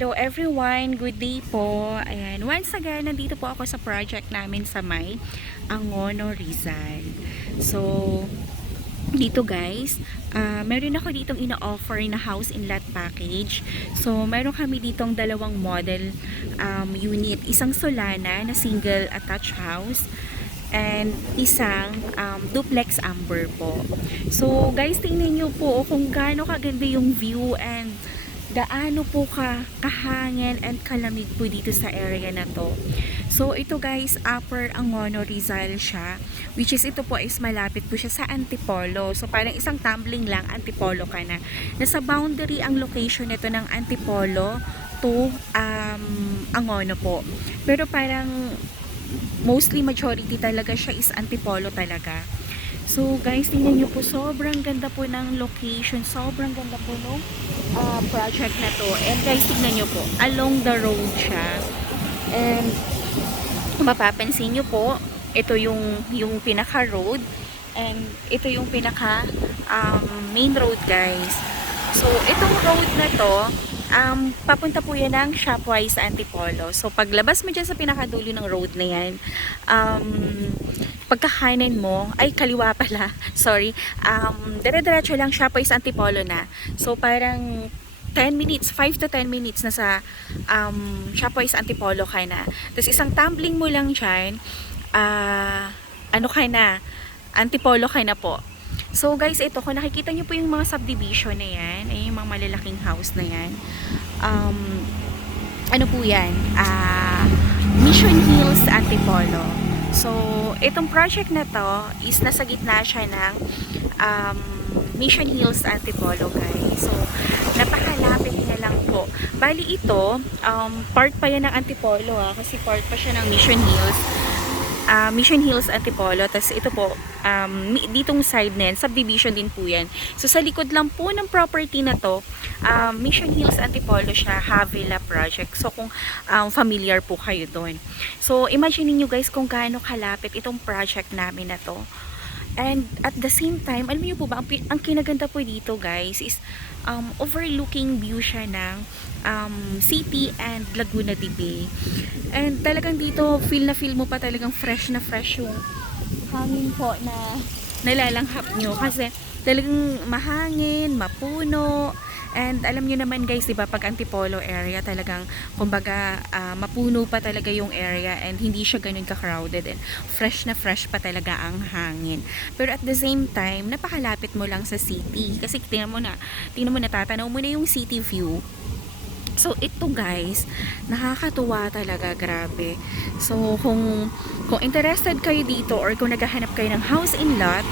Hello everyone, good day po. Ayan, once again, nandito po ako sa project namin sa May Angono, Rizal. So, dito guys, meron ako ditong ina-offer na house in lot package. So, meron kami ditong dalawang model unit. Isang Solana na single attached house and isang duplex amber po. So, guys, tingnan nyo po kung gaano kaganda yung view and gaano po kahangin and kalamig po dito sa area na to. So ito guys, Upper Angono, Rizal siya, which is ito po is malapit po siya sa Antipolo. So parang isang tumbling lang, Antipolo ka na. Nasa boundary ang location nito ng Antipolo to Angono po. Pero parang mostly majority talaga siya is Antipolo talaga. So guys, tingnan nyo po, sobrang ganda po ng location, sobrang ganda po ng project na to. And guys, tingnan nyo po, along the road siya. And kung mapapansin nyo po, ito yung pinaka road and ito yung pinaka main road guys. So itong road na to, papunta po yan ng Shopwise Antipolo. So paglabas mo dyan sa pinakadulo ng road na yan, pagkakanan mo, ay kaliwa pala, sorry, dire-diretso lang Shopwise Antipolo na. So parang 10 minutes, 5 to 10 minutes na sa Shopwise Antipolo ka na. Tapos isang tumbling mo lang dyan, ano ka na, Antipolo ka na po. So guys, ito, kung nakikita nyo po yung mga subdivision na yan, ay yung mga malalaking house na yan, ano po yan, Mission Hills Antipolo. So, itong project na to is nasa gitna siya ng Mission Hills Antipolo guys. So, napakalapit niya lang po. Bali ito, part pa yan ng Antipolo kasi part pa siya ng Mission Hills. Mission Hills Antipolo. Tapos ito po, ditong side na yan, subdivision din po yan. So, sa likod lang po ng property na to, Mission Hills Antipolo siya, Havila Project. So, kung familiar po kayo doon. So, imagine niyo guys kung gaano kalapit itong project namin na to. And at the same time, alam niyo po ba, ang kinaganda po dito guys is overlooking view siya ng city and Laguna de Bay. And talagang dito, feel na feel mo pa talagang fresh na fresh yung hangin po na nalalanghap nyo. Kasi talagang mahangin, mapuno. And alam niyo naman guys, diba, pag Antipolo area talagang, kumbaga, mapuno pa talaga yung area and hindi siya ganun ka-crowded and fresh na fresh pa talaga ang hangin. Pero at the same time, napakalapit mo lang sa city. Kasi tingnan mo na, tatanaw mo na yung city view. So ito guys, nakakatuwa talaga, grabe. So kung interested kayo dito or kung naghahanap kayo ng house in lot,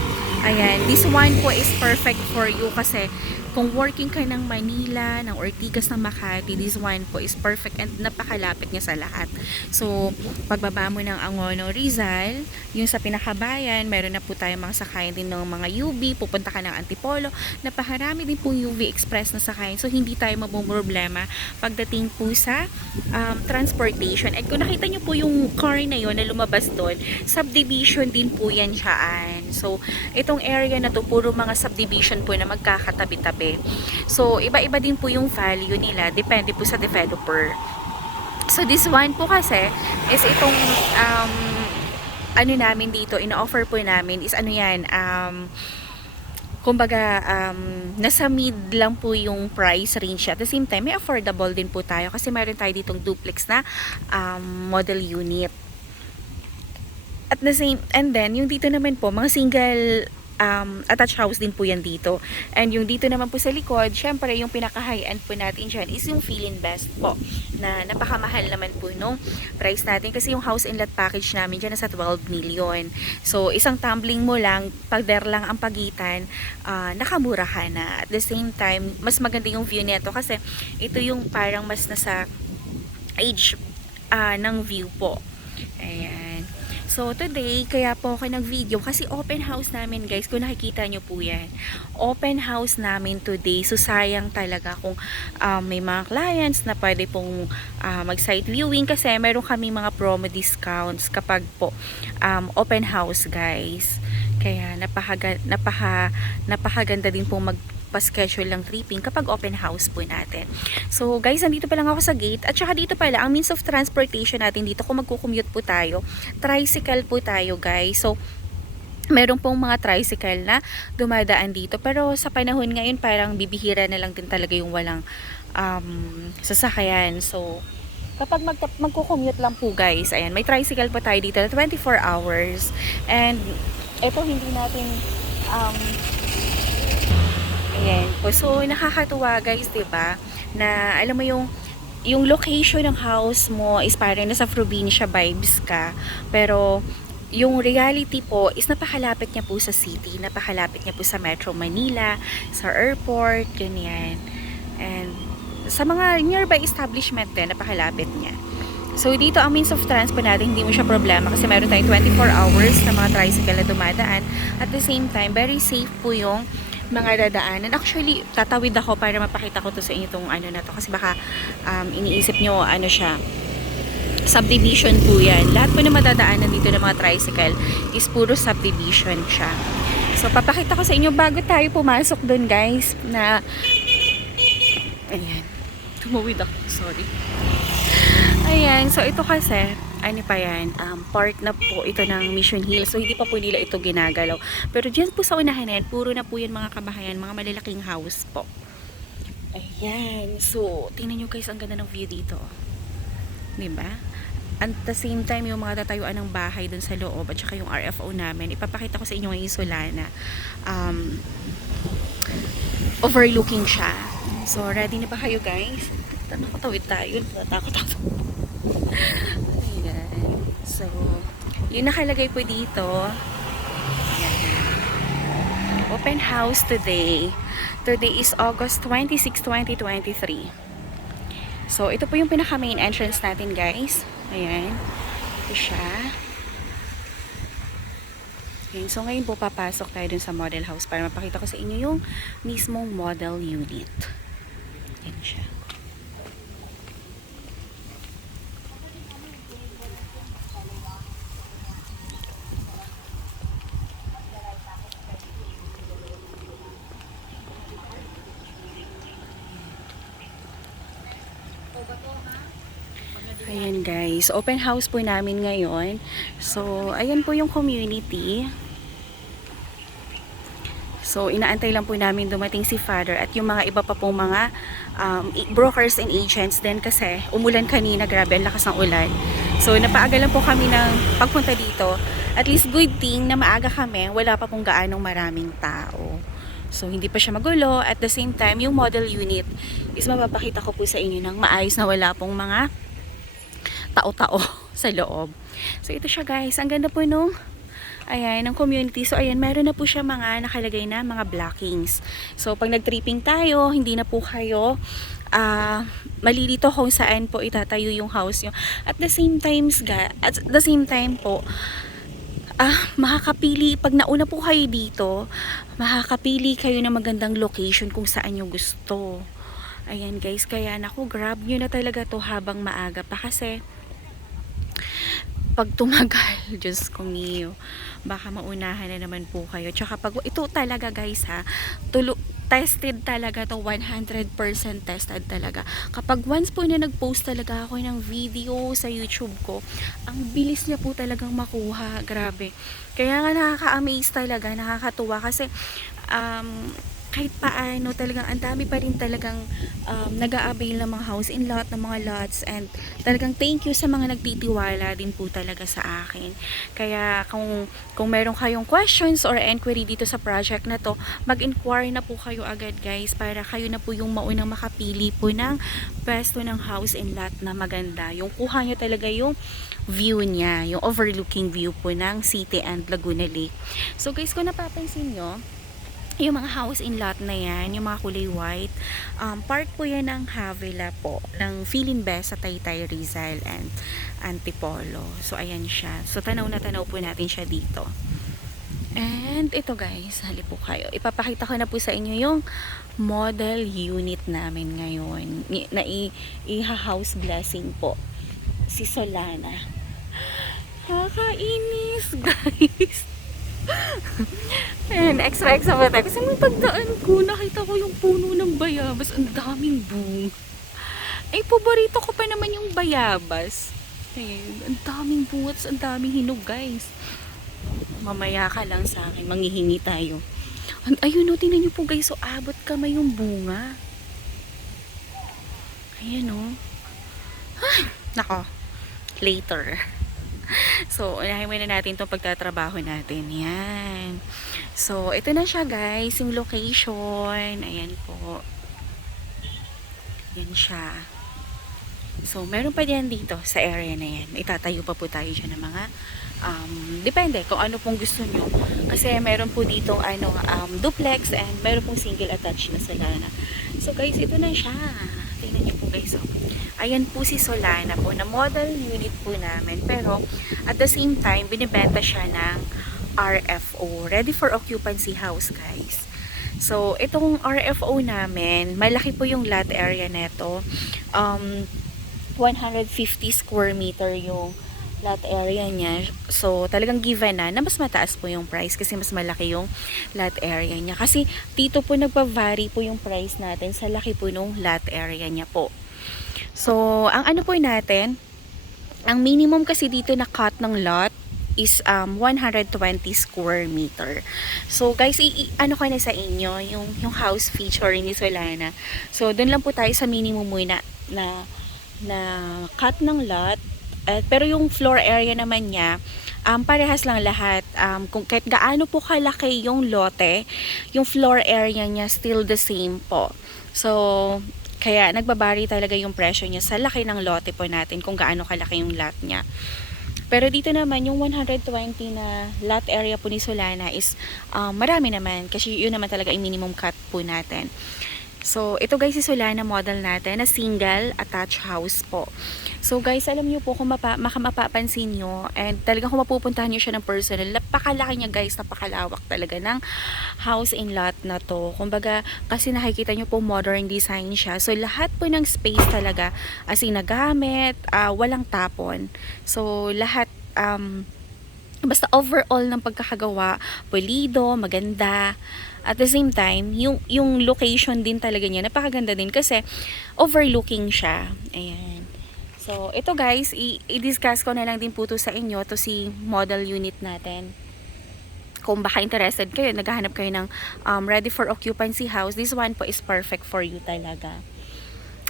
ayan, this one po is perfect for you kasi kung working ka ng Manila, ng Ortigas, ng Makati, this one po is perfect and napakalapit niya sa lahat. So, pagbaba mo ng Angono, Rizal, yung sa pinakabayan, meron na po tayong mga sakayan din ng mga UV, pupunta ka ng Antipolo, napakarami din po UV Express na sakayan. So, hindi tayo problema pagdating po sa transportation. At kung nakita nyo po yung car na yon na lumabas doon, subdivision din po yan siyaan. So, itong area na to, puro mga subdivision po na magkakatabi-tabi. So, iba-iba din po yung value nila. Depende po sa developer. So, this one po kasi is itong ano namin dito, ina-offer po namin is ano yan, kumbaga, nasa mid lang po yung price range. At the same time, may affordable din po tayo kasi meron tayo ditong duplex na model unit. At the same, and then, yung dito naman po, mga single attached house din po yan dito. And yung dito naman po sa likod, syempre yung pinaka high end po natin dyan is yung Feeling Best po, na napakamahal naman po nung price natin kasi yung house in lot package namin dyan nasa 12 million. So isang tumbling mo lang, pagder lang ang pagitan, nakamura ka na. At the same time, mas maganda yung view nito kasi ito yung parang mas nasa edge ng view po. Ayan. So today, kaya po ako nag-video kasi open house namin guys, kung nakikita nyo po yan. Open house namin today. So sayang talaga kung may mga clients na pwede pong mag-site viewing kasi meron kami mga promo discounts kapag po open house guys. Kaya napakaganda din pong pa-schedule ng tripping kapag open house po natin. So guys, nandito pa lang ako sa gate. At saka dito pala, ang means of transportation natin dito kung magko-commute po tayo, tricycle po tayo guys. So meron pong mga tricycle na dumadaan dito. Pero sa panahon ngayon, parang bibihira na lang din talaga yung walang sasakyan. So, kapag magko-commute lang po guys, ayan, may tricycle pa tayo dito na 24 hours. And, ito hindi natin, ayan po. So, nakakatuwa guys, diba? Na, alam mo yung location ng house mo is parang nasa probinsya vibes ka. Pero, yung reality po is napakalapit niya po sa city, napakalapit niya po sa Metro Manila, sa airport, ganyan. And sa mga nearby establishment din, napakalapit niya. So dito ang means of transport natin, hindi mo siya problema kasi meron tayong 24 hours na mga tricycle na dumadaan. At the same time, very safe po yung mga dadaanan. Actually, tatawid ako para mapakita ko to sa inyo itong ano na to kasi baka iniisip nyo ano siya, subdivision po yan. Lahat po na madadaanan dito ng mga tricycle is puro subdivision siya. So, papakita ko sa inyo bago tayo pumasok dun guys na ayan. Tumawid ako. Sorry. Ayan. So, ito kasi ano pa yan, part na po ito ng Mission Hill. So, hindi pa po nila ito ginagalaw. Pero dyan po sa unahan na yan, puro na po yan mga kabahayan, mga malalaking house po. Ayan. So, tingnan nyo guys, ang ganda ng view dito. Diba? At the same time, yung mga tatayuan ng bahay dun sa loob at saka yung RFO namin, ipapakita ko sa inyo ngayon Solana. Overlooking siya. So, ready na ba kayo guys? Nakatawid tayo. Natakot ako. Ayan. So, yung nakalagay po dito, ayan. Open house today. Today is August 26, 2023. So, ito po yung pinaka main entrance natin guys. Ayan. Ito siya. Ayan. So, ngayon po papasok tayo dun sa model house para mapakita ko sa inyo yung mismong model unit. Ayan siya. Ayan guys, open house po namin ngayon. So, ayan po yung community. So, inaantay lang po namin dumating si Father at yung mga iba pa pong mga brokers and agents din kasi umulan kanina, grabe, ang lakas ng ulan. So, napaaga lang po kami ng pagpunta dito. At least good thing na maaga kami, wala pa pong gaanong maraming tao. So, hindi pa siya magulo. At the same time, yung model unit is mapapakita ko po sa inyo ng maayos na wala pong mga tao-tao sa loob. So, ito siya guys. Ang ganda po nung ayan, ng community. So, ayan, meron na po siya mga nakalagay na mga blockings. So, pag nag-tripping tayo, hindi na po kayo malilito kung saan po itatayo yung house nyo. At the same time po, makakapili, pag nauna po kayo dito, makakapili kayo ng magandang location kung saan nyo gusto. Ayan guys, kaya naku, grab nyo na talaga to habang maaga pa kasi pag tumagal, Diyos ko miyo, baka maunahan na naman po kayo. Tsaka pag, ito talaga guys ha, tested talaga to, 100% tested talaga. Kapag once po na nag-post talaga ako ng video sa YouTube ko, ang bilis niya po talagang makuha, grabe. Kaya nga nakaka-amaze talaga, nakakatuwa kasi kahit paano talagang ang dami pa rin talagang nag-a-avail ng mga house in lot, ng mga lots, and talagang thank you sa mga nagtitiwala din po talaga sa akin. Kaya kung meron kayong questions or inquiry dito sa project na to, mag-inquire na po kayo agad guys para kayo na po yung maunang makapili po ng pwesto ng house in lot na maganda. Yung kuha nyo talaga yung view niya, yung overlooking view po ng city and Laguna Lake. So guys, kung napapansin nyo, yung mga house in lot na yan, yung mga kulay white, part po yan ng Havila po, ng Philinbest sa Taytay, Rizal and Antipolo. So ayan siya. So tanaw na tanaw po natin siya dito. And ito guys, hali po kayo. Ipapakita ko na po sa inyo yung model unit namin ngayon. Na i-house blessing po. Si Solana. Kakainis guys. Ayan, extra pa tayo. Kasi may pagdaan ko, nakita ko yung puno ng bayabas. Ang daming bunga. Ay, paborito ko pa naman yung bayabas. Ayan, ang daming bunga, ang daming hinog, guys. Mamaya ka lang sa akin, manghihingi tayo. Ayun, no, tingnan nyo po, guys. So, abot kamay yung bunga. Ayan, no. Ay, nako. Later. So, unahin muna natin itong pagtatrabaho natin. Yan. So, ito na siya, guys. Yung location. Ayan po. Yan siya. So, meron pa diyan dito sa area na yan. Itatayo pa po tayo dyan ng mga depende kung ano pong gusto nyo. Kasi meron po dito duplex and meron pong single attached na Solana. So, guys, ito na siya. Tingnan nyo po, guys. So, ayan po si Solana po na model unit po namin. Pero, at the same time, binibenta siya ng RFO. Ready for occupancy house, guys. So, itong RFO namin, malaki po yung lot area neto. 150 square meter yung lot area niya. So, talagang given na mas mataas po yung price kasi mas malaki yung lot area niya. Kasi dito po nagpa-vary po yung price natin sa laki po nung lot area niya po. So, ang ano po natin, ang minimum kasi dito na cut ng lot is 120 square meter. So guys, ano ko na sa inyo yung house feature ni Solana. So doon lang po tayo sa minimum muna na cut ng lot. Pero yung floor area naman niya, parehas lang lahat. Kung kahit gaano po kalaki yung lote, yung floor area niya still the same po. So kaya nagbabari talaga yung presyo niya sa laki ng lote po natin kung gaano kalaki yung lot niya. Pero dito naman, yung 120 na lot area po ni Solana is marami naman. Kasi yun naman talaga yung minimum cut po natin. So, ito guys, si Solana model natin na single attached house po. So guys, alam nyo po kung mapapansin nyo and talagang kung mapupuntahan nyo siya ng personal, napakalaki niya guys, napakalawak talaga ng house in lot na to. Kumbaga, kasi nakikita nyo po modern design siya. So lahat po ng space talaga as in nagamit, walang tapon. So lahat, basta overall ng pagkakagawa, pulido, maganda. At the same time, yung location din talaga niya, napakaganda din kasi overlooking siya. Ayan. So, ito guys, i-discuss ko na lang din po to sa inyo, to si model unit natin. Kung baka interested kayo, naghahanap kayo ng ready for occupancy house, this one po is perfect for you talaga.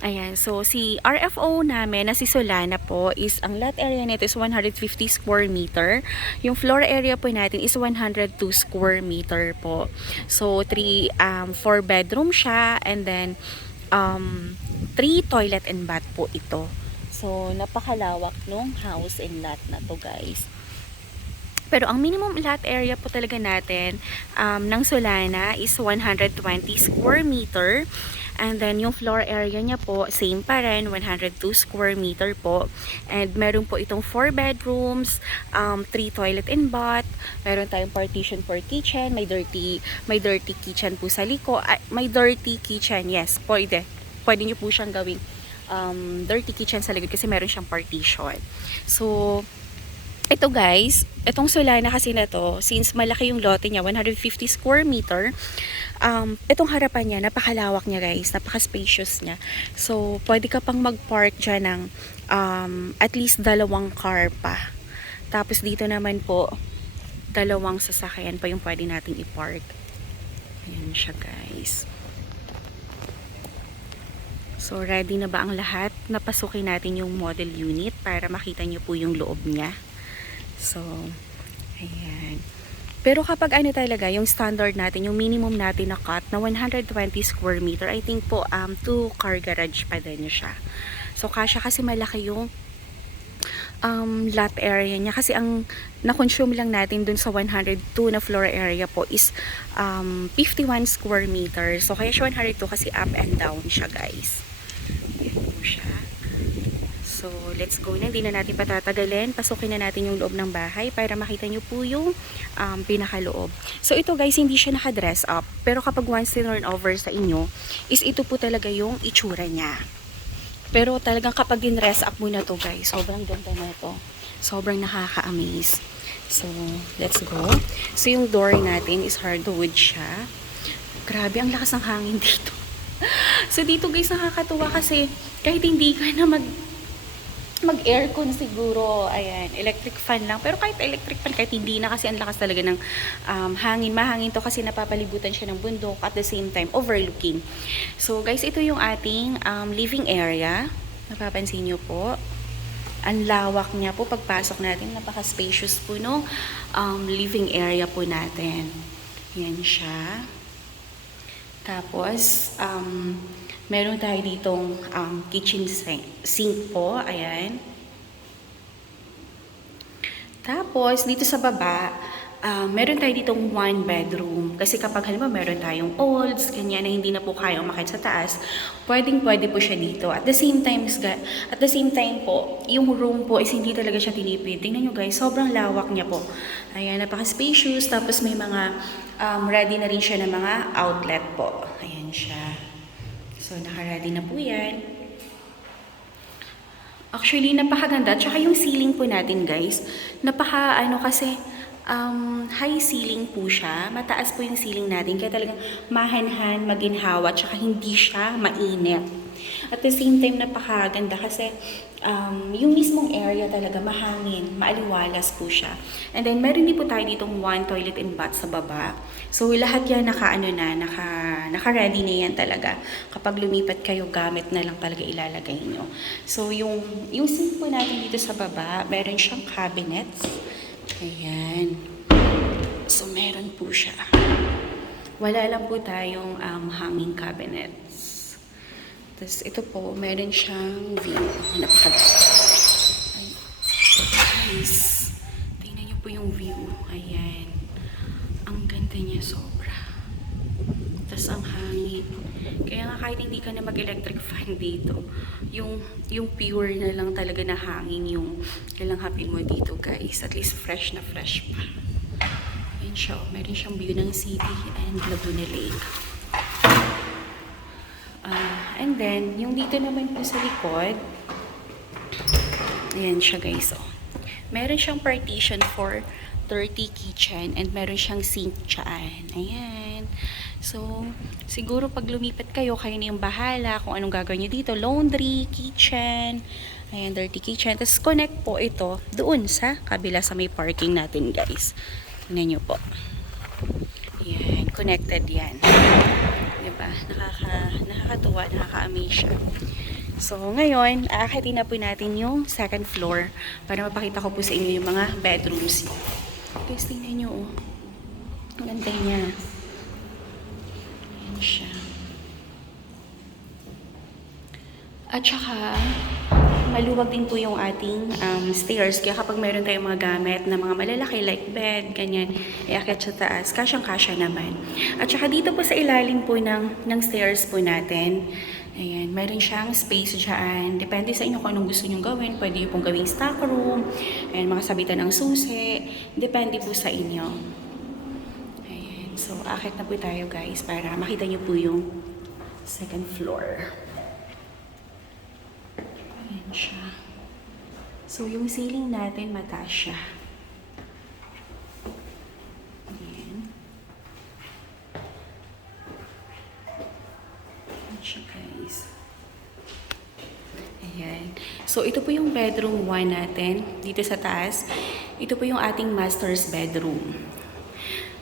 Ayan, so si RFO namin na si Solana po is, ang lot area nito is 150 square meter. Yung floor area po natin is 102 square meter po. So, 4 bedroom siya and then 3 toilet and bath po ito. So, napakalawak nung house and lot na to guys. Pero ang minimum lot area po talaga natin ng Solana is 120 square meter. And then, yung floor area niya po, same pa rin, 102 square meter po. And meron po itong 4 bedrooms, 3 toilet and bath. Meron tayong partition for kitchen, may dirty kitchen po sa liko. May dirty kitchen, yes, pwede. Pwede nyo po siyang gawing dirty kitchen sa likod kasi meron siyang partition. So, ito guys, itong Solana kasi na to, since malaki yung lote niya, 150 square meter, itong harapan niya, napakalawak niya guys, napaka-spacious niya. So, pwede ka pang mag-park dyan ng at least 2 car pa. Tapos dito naman po, 2 sasakyan pa yung pwede nating i-park. Ayan siya guys. So, ready na ba ang lahat? Napasukin natin yung model unit para makita nyo po yung loob niya. So, ayan. Pero kapag ano talaga, yung standard natin, yung minimum natin na cut na 120 square meter, I think po 2 car garage pa din siya. So, kasya kasi malaki yung lot area niya. Kasi ang na-consume lang natin dun sa 102 na floor area po is 51 square meter. So, kaya siya 102 kasi up and down siya guys. Ayan po siya. So, let's go na. Hindi na natin patatagalin. Pasukin na natin yung loob ng bahay para makita nyo po yung pinakaloob. So, ito guys, hindi siya naka-dress up. Pero kapag once turn over sa inyo, is ito po talaga yung itsura niya. Pero talagang kapag din-dress up mo na to guys, sobrang ganda na ito. Sobrang nakaka-amaze. So, let's go. So, yung door natin is hardwood siya. Grabe, ang lakas ng hangin dito. So, dito guys, nakakatuwa kasi kahit hindi ka na mag-aircon siguro, ayan, electric fan lang. Pero kahit electric fan, kahit hindi na kasi ang lakas talaga ng hangin. Mahangin to kasi napapalibutan siya ng bundok at the same time overlooking. So guys, ito yung ating living area. Napapansin nyo po. Ang lawak niya po pagpasok natin. Napaka-spacious po no living area po natin. Yan siya. Tapos, meron tayo ditong kitchen sink po. Ayan. Tapos, dito sa baba, meron tayo ditong 1 bedroom. Kasi kapag halimbawa meron tayong olds, ganyan na hindi na po kaya umakyat sa taas, pwede po siya dito. At the same time po, yung room po is hindi talaga siya tinipid. Tingnan nyo guys, sobrang lawak niya po. Ayan, napaka-spacious. Tapos may mga ready na rin siya ng mga outlet po. Ayan siya. So, naka-ready na po yan. Actually, napakaganda. Tsaka yung ceiling po natin, guys. Kasi high ceiling po siya. Mataas po yung ceiling natin. Kaya talagang mahanhan, maginhawa, tsaka hindi siya mainit. At the same time, napakaganda kasi yung mismong area talaga mahangin, maaliwalas po siya. And then, meron din po tayo ditong 1 toilet and bath sa baba. So, lahat yan naka-ready na yan talaga. Kapag lumipat kayo, gamit na lang talaga ilalagay nyo. So, yung sink po natin dito sa baba, meron siyang cabinets. Ayan. So, meron po siya. Wala lang po tayong hanging cabinets. Tapos, ito po, meron siyang view. Guys, tingnan niyo po yung view. Ayan. Ang ganda niya sobra. Tapos, ang hangin. Kaya nga kahit hindi ka na mag-electric fan dito, yung pure na lang talaga na hangin yung lalanghapin mo dito guys. At least fresh na fresh pa. Ayan siya. Meron siyang view ng city and Laguna Lake. And then, yung dito naman po sa likod, ayan siya guys. Oh. Meron siyang partition for 30 kitchen and meron siyang sink dyan. Ayan. So, siguro pag lumipat kayo na yung bahala kung anong gagawin nyo dito. Laundry, kitchen, ayan, dirty kitchen. Tapos connect po ito doon sa kabila sa may parking natin guys. Tingnan nyo po. Ayan, connected yan. Diba? Nakakatuwa, nakaka-amaze siya. So, ngayon, aakyatin na po natin yung second floor para mapakita ko po sa inyo yung mga bedrooms. Guys, tingnan nyo, oh. Ang ganda niya. Ayan siya. At saka, maluwag din po yung ating stairs. Kaya kapag meron tayong mga gamit na mga malalaki like bed, ganyan, iakyat sa taas, kasyang-kasya naman. At saka dito po sa ilalim po ng stairs po natin, ayan, meron siyang space dyan. Depende sa inyo kung anong gusto nyo gawin. Pwede nyo pong gawing stock room, ayan, mga sabitan ng susi. Depende po sa inyo. Ayan, so akyat na po tayo guys para makita nyo po yung second floor. Ayan siya. So, yung ceiling natin, mataas siya. Ayan. Ayan siya, guys. Ayan. So, ito po yung bedroom 1 natin. Dito sa taas. Ito po yung ating master's bedroom.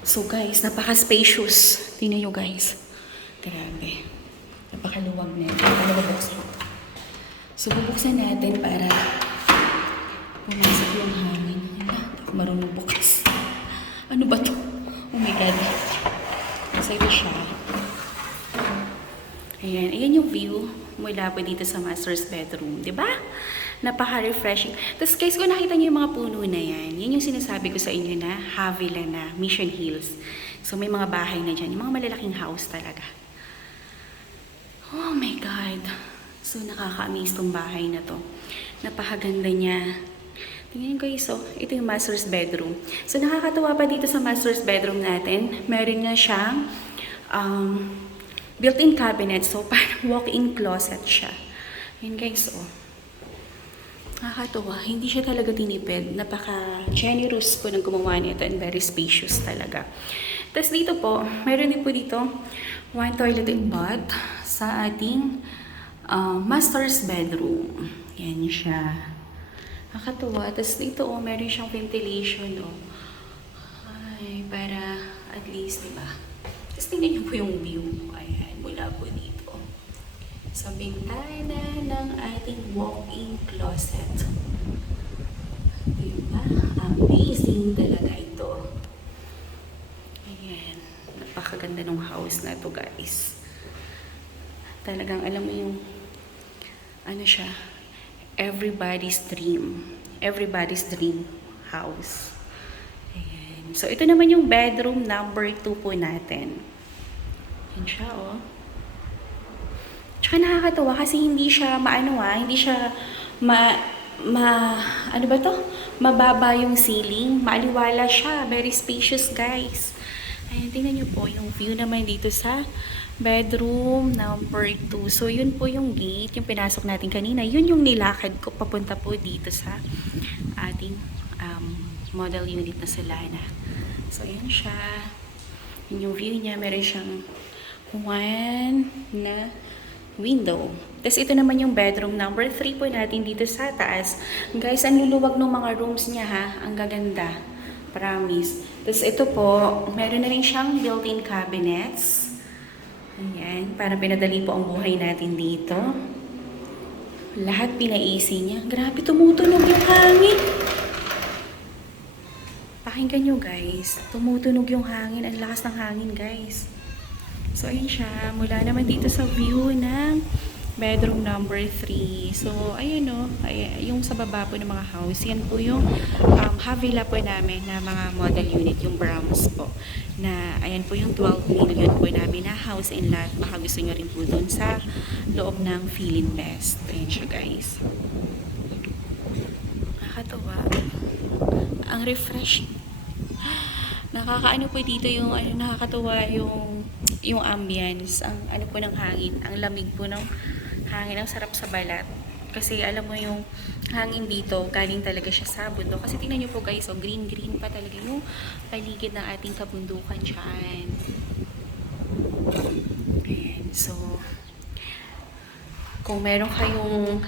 So, guys, napaka-spacious. Tingnan nyo, guys. Grabe. Napakaluwag na ito. Napakabuksan. So, bubuksan natin para pumasok yung hangin. Ako marunong bukas. Ano ba to? Oh my God. Nasa ito siya. Ayan. Ayan yung view mula po dito sa master's bedroom. Diba? Napaka-refreshing. Tapos guys, kung nakita niyo yung mga puno na yan, yan yung sinasabi ko sa inyo na Havila na, Mission Hills. So, may mga bahay na dyan. Yung mga malalaking house talaga. Oh my God. So, nakaka-amaze tong bahay na to. Napakaganda niya. Tingnan nyo guys, oh. Ito yung master's bedroom. So, nakakatuwa pa dito sa master's bedroom natin. Meron nga siyang built-in cabinet. So, parang walk-in closet siya. Yan guys, oh. Nakakatuwa, hindi siya talaga tinipid. Napaka-generous po ng gumawa nito and very spacious talaga. Tapos dito po, meron din po dito one toilet and bath sa ating master's bedroom. Yan siya. Nakakatuwa. Tapos dito meron siyang ventilation Ay, para at least, diba? Tapos tingnan niyo po yung view. Ayan, mula po dito. Sa bintana ng ating walk-in closet. Diba? Amazing talaga ito. Ayan. Napakaganda ng house na to, guys. Talagang alam mo yung ano siya, everybody's dream. Everybody's dream house. Ayan. So, ito naman yung bedroom number 2 po natin. Ayan siya, Tsaka nakakatawa kasi hindi siya hindi siya ano ba to? Mababa yung ceiling, maaliwala siya, very spacious, guys. Ayan, tingnan niyo po yung view naman dito sa bedroom number 2. So, yun po yung gate, yung pinasok natin kanina. Yun yung nilakad ko papunta po dito sa ating model unit na Solana. So, yun siya. Yun yung view niya. Meron siyang one na window. Tapos ito naman yung bedroom number 3 po natin dito sa taas. Guys, ang luluwag ng mga rooms niya ha. Ang gaganda. Promise. Tapos ito po, meron na rin siyang built-in cabinets. Ayan, para pinadali po ang buhay natin dito. Lahat pina-AC niya. Grabe, tumutunog yung hangin. Pakinggan nyo guys. Tumutunog yung hangin. Ang lakas ng hangin guys. So, ayun siya. Mula naman dito sa view ng bedroom number 3. So, ayun yung sa baba po ng mga house. Yan po yung havila po namin na mga model unit, yung Brahms po. Na, ayan po yung 12 million po namin na house and lot. Baka gusto nyo rin po dun sa loob ng Feeling Best. Ayun siya, guys. Nakakatawa. Ang refreshing. Nakakaano po dito yung nakakatuwa yung ambience, ang po ng hangin, ang lamig po ng hangin, ang sarap sa balat. Kasi alam mo yung hangin dito, galing talaga siya sa bundok. Kasi tingnan niyo po guys, green-green pa talaga yung paligid ng ating kabundukan dyan. Ayan, so kung meron kayong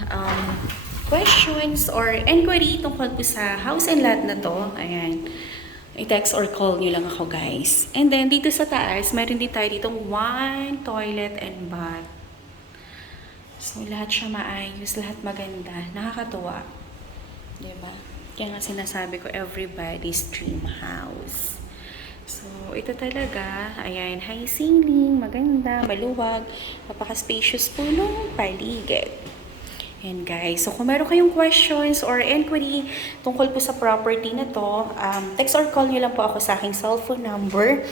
questions or inquiry tungkol po sa house and lot na to, ayan, i-text or call nyo lang ako guys. And then dito sa taas, meron din tayo ditong one toilet and bath. So lahat siya maayos, lahat maganda, nakakatuwa. Diba? Kaya nga sinasabi ko, everybody's dream house. So ito talaga, ayan, high ceiling, maganda, maluwag, napaka-spacious po nung paligid. Yan guys. So, kung meron kayong questions or inquiry tungkol po sa property na to, text or call nyo lang po ako sa aking cellphone number,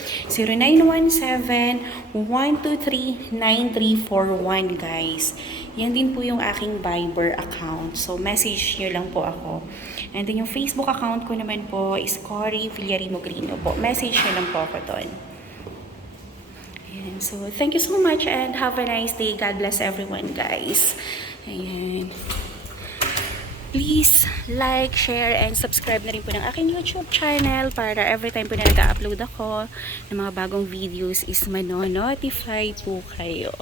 0917-123-9341 guys. Yan din po yung aking Viber account. So, message nyo lang po ako. And then, yung Facebook account ko naman po is Cory Villarino Grino po. Message nyo lang po ako doon. Ayan. So, thank you so much and have a nice day. God bless everyone guys. Ayan. Please like, share, and subscribe na rin po ng aking YouTube channel para every time po na nag-upload ako ng mga bagong videos is mano-notify po kayo.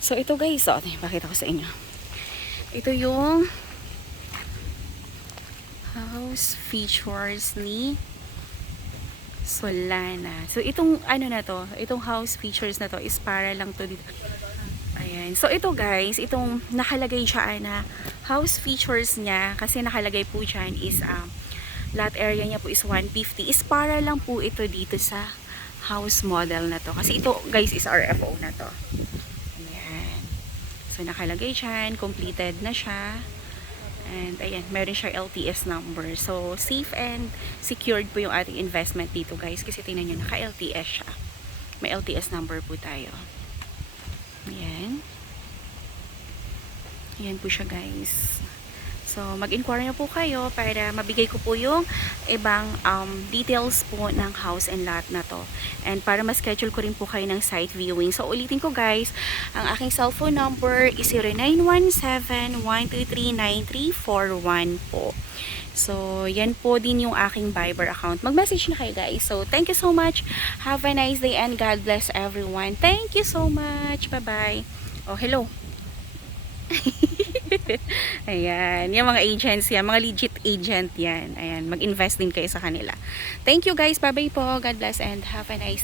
So, ito guys, pakita ko sa inyo. Ito yung house features ni Solana. So, itong itong house features na to is para lang to dito. Ayan. So, ito guys, itong nakalagay dyan na house features niya, kasi nakalagay po dyan is, lot area niya po is 150, is para lang po ito dito sa house model na to. Kasi ito guys is RFO na to. Ayan. So, nakalagay dyan, completed na siya. And, ayan, meron siya LTS number. So, safe and secured po yung ating investment dito guys, kasi tingnan nyo, naka-LTS siya. May LTS number po tayo. Ayan. Ayan po siya guys. So, mag-inquire na po kayo para mabigay ko po yung ibang details po ng house and lot na to. And para ma-schedule ko rin po kayo ng site viewing. So, ulitin ko guys, ang aking cellphone number is 0917-123-9341 po. So, yan po din yung aking Viber account. Mag-message na kayo guys. So, thank you so much. Have a nice day and God bless everyone. Thank you so much. Bye-bye. Oh, hello. Ayan, yung mga agents yan, mga legit agent yan. Ayan, mag-invest din kayo sa kanila. Thank you guys, bye-bye po. God bless and have a nice